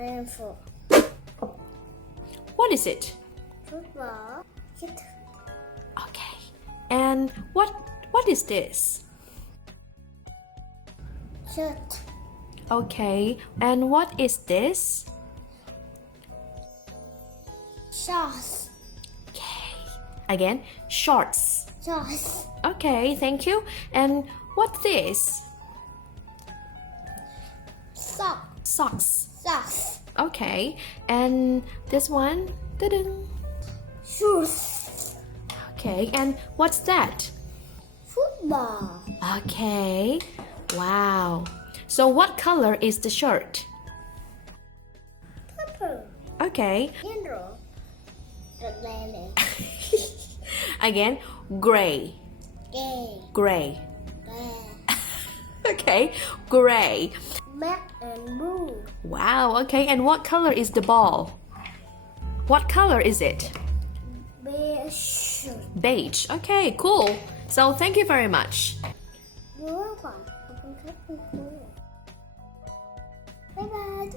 and 4. What is it? Football. Kit. Okay. And what is this? Shirt. Okay. And what is this? Shorts. Okay. Again, shorts. Shorts. Okay, thank you. And what's this? Sock. Socks. Socks. Okay. And this one? Ta-ding. Shoes. Okay. And what's that? Football. Okay. Wow. So what color is the shirt? Purple. Okay. Yellow. Red. Again, gray. Gray. Gray. Red. Okay. Gray. Black and blue. Wow. Okay. And what color is the ball? What color is it? Beige. Beige. Okay, cool. So thank you very much. You're welcome. Bye bye.